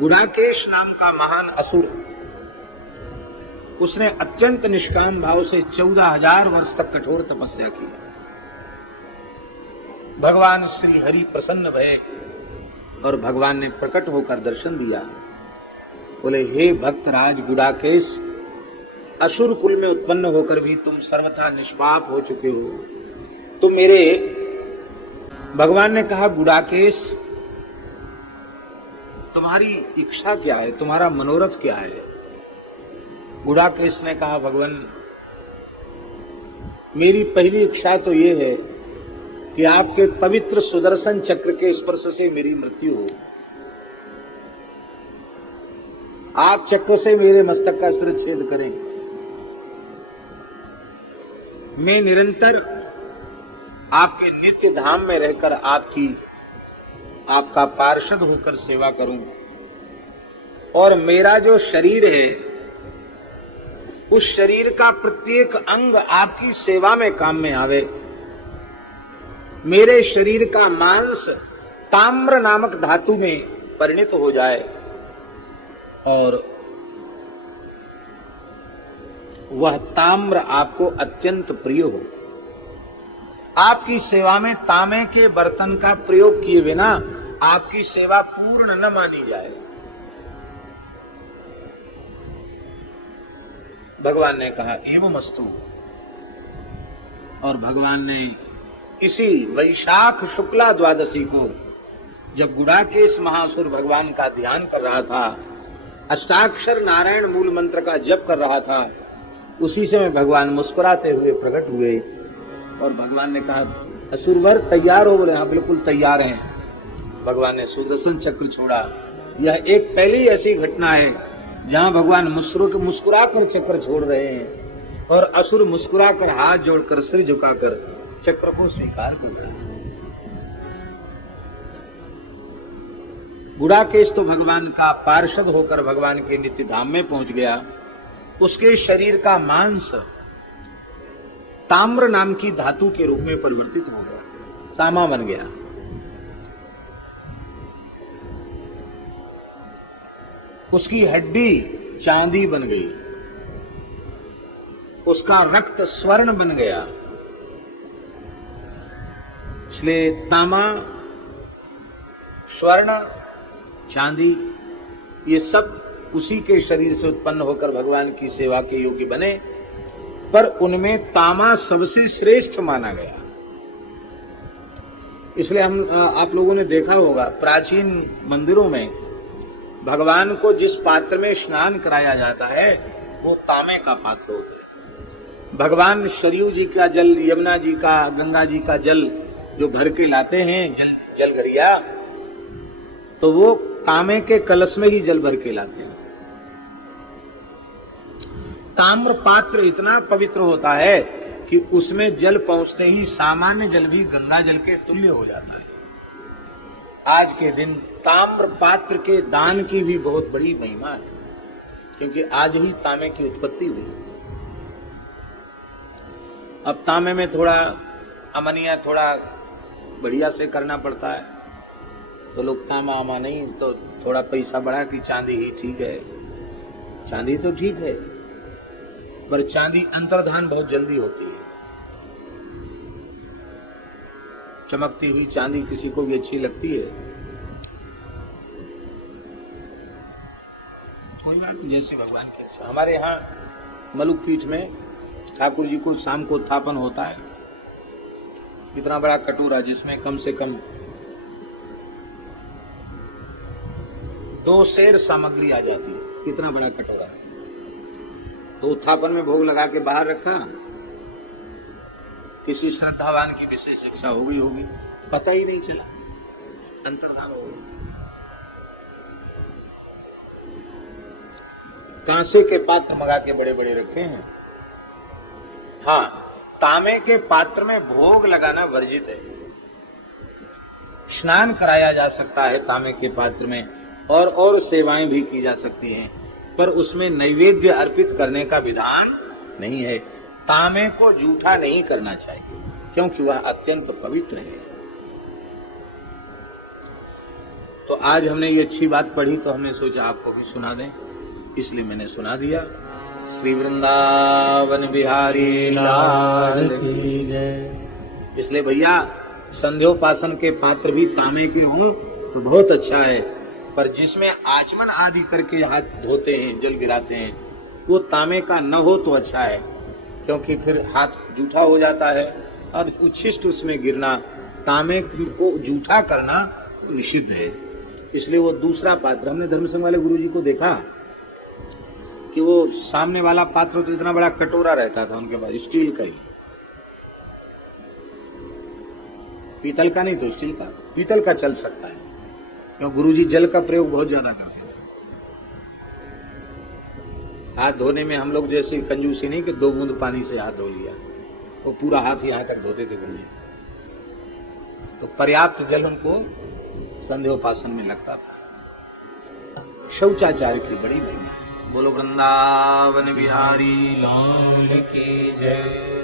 गुडाकेश नाम का महान असुर, उसने अत्यंत निष्काम भाव से 14,000 वर्ष तक कठोर तपस्या की। भगवान श्री हरि प्रसन्न भये और भगवान ने प्रकट होकर दर्शन दिया। बोले, हे भक्तराज गुडाकेश, असुर कुल में उत्पन्न होकर भी तुम सर्वथा निष्पाप हो चुके हो। तुम मेरे, भगवान ने कहा, गुडाकेश तुम्हारी इच्छा क्या है, तुम्हारा मनोरथ क्या है? गुडाकेश ने कहा, भगवान मेरी पहली इच्छा तो ये है कि आपके पवित्र सुदर्शन चक्र के स्पर्श से मेरी मृत्यु हो। आप चक्र से मेरे मस्तक का शिरच्छेद करें। मैं निरंतर आपके नित्य धाम में रहकर आपका पार्षद होकर सेवा करूं, और मेरा जो शरीर है उस शरीर का प्रत्येक अंग आपकी सेवा में काम में आवे। मेरे शरीर का मांस ताम्र नामक धातु में परिणित हो जाए और वह ताम्र आपको अत्यंत प्रिय हो। आपकी सेवा में तांबे के बर्तन का प्रयोग किए बिना आपकी सेवा पूर्ण न मानी जाए। भगवान ने कहा, एवमस्तु। और भगवान ने इसी वैशाख शुक्ला द्वादशी को, जब गुडाकेश महासुर भगवान का ध्यान कर रहा था, अष्टाक्षर नारायण मूल मंत्र का जप कर रहा था, उसी समय भगवान मुस्कुराते हुए प्रकट हुए और भगवान ने कहा, असुरवर तैयार हो? बोले, हाँ बिल्कुल तैयार हैं। भगवान ने सुदर्शन चक्र छोड़ा। यह एक पहली ऐसी घटना है जहां भगवान मुस्कुरा कर चक्र छोड़ रहे हैं और असुर मुस्कुरा कर हाथ जोड़कर सिर झुकाकर चक्र को स्वीकार कर रहे हैं। गुडाकेश तो भगवान का पार्षद होकर भगवान के नित्य धाम में पहुंच गया। उसके शरीर का मांस ताम्र नाम की धातु के रूप में परिवर्तित हो गया, तामा बन गया। उसकी हड्डी चांदी बन गई, उसका रक्त स्वर्ण बन गया। इसलिए तामा, स्वर्ण, चांदी, ये सब उसी के शरीर से उत्पन्न होकर भगवान की सेवा के योग्य बने, पर उनमें तामा सबसे श्रेष्ठ माना गया। इसलिए आप लोगों ने देखा होगा, प्राचीन मंदिरों में भगवान को जिस पात्र में स्नान कराया जाता है वो तांबे का पात्र होता है। भगवान सरयू जी का जल, यमुना जी का, गंगा जी का जल जो भर के लाते हैं, जल गरिया, तो वो तांबे के कलश में ही जल भर के लाते हैं। ताम्र पात्र इतना पवित्र होता है कि उसमें जल पहुंचते ही सामान्य जल भी गंगा जल के तुल्य हो जाता है। आज के दिन ताम्र पात्र के दान की भी बहुत बड़ी महिमा है, क्योंकि आज ही तांबे की उत्पत्ति हुई। अब तांबे में थोड़ा अमनिया, थोड़ा बढ़िया से करना पड़ता है, तो लोग तांबा आमा नहीं, तो थोड़ा पैसा बढ़ा कि चांदी ही ठीक है। चांदी तो ठीक है, पर चांदी अंतर्धान बहुत जल्दी होती है। चमकती हुई चांदी किसी को भी अच्छी लगती है। कोई बात नहीं, जैसे भगवान की इच्छा। हमारे यहाँ मलुक पीठ में ठाकुर जी को शाम को उत्थापन होता है। इतना बड़ा कटोरा जिसमें कम से कम 2 सेर सामग्री आ जाती है। कितना बड़ा कटोरा है। तो उत्थापन में भोग लगा के बाहर रखा, किसी श्रद्धावान की विशेष इच्छा हो गई होगी, पता ही नहीं चला, अंतर्धान हो गया। कांसे के पात्र मंगा के बड़े बड़े रखे हैं। हाँ, तांबे के पात्र में भोग लगाना वर्जित है। स्नान कराया जा सकता है तांबे के पात्र में, और सेवाएं भी की जा सकती हैं, पर उसमें नैवेद्य अर्पित करने का विधान नहीं है। तांबे को जूठा नहीं करना चाहिए, क्योंकि वह अत्यंत पवित्र है। तो आज हमने ये अच्छी बात पढ़ी तो हमने सोचा आपको भी सुना दें, इसलिए मैंने सुना दिया। श्री वृंदावन बिहारी लाल की जय। इसलिए भैया संध्योपासन के पात्र भी तांबे के हों तो बहुत अच्छा है, पर जिसमें आचमन आदि करके हाथ धोते हैं, जल गिराते हैं, वो तांबे का न हो तो अच्छा है, क्योंकि फिर हाथ जूठा हो जाता है और उच्छिष्ट उसमें गिरना, तांबे को जूठा करना निषिद्ध है। इसलिए वो दूसरा पात्र, हमने धर्म संघ वाले गुरुजी को देखा कि वो सामने वाला पात्र तो इतना बड़ा कटोरा रहता था उनके पास, स्टील का ही, पीतल का नहीं तो स्टील का। पीतल का चल सकता है क्योंकि गुरुजी जल का प्रयोग बहुत ज्यादा करते थे। हाथ धोने में हम लोग जैसी कंजूसी नहीं कि 2 बूंद पानी से हाथ धो लिया, वो पूरा हाथ यहां तक धोते थे गुरुजी। तो पर्याप्त जल उनको संध्योपासन में लगता था। शौचाचार्य की बड़ी महिमा है। बोलो वृंदावन बिहारी लाल की जय।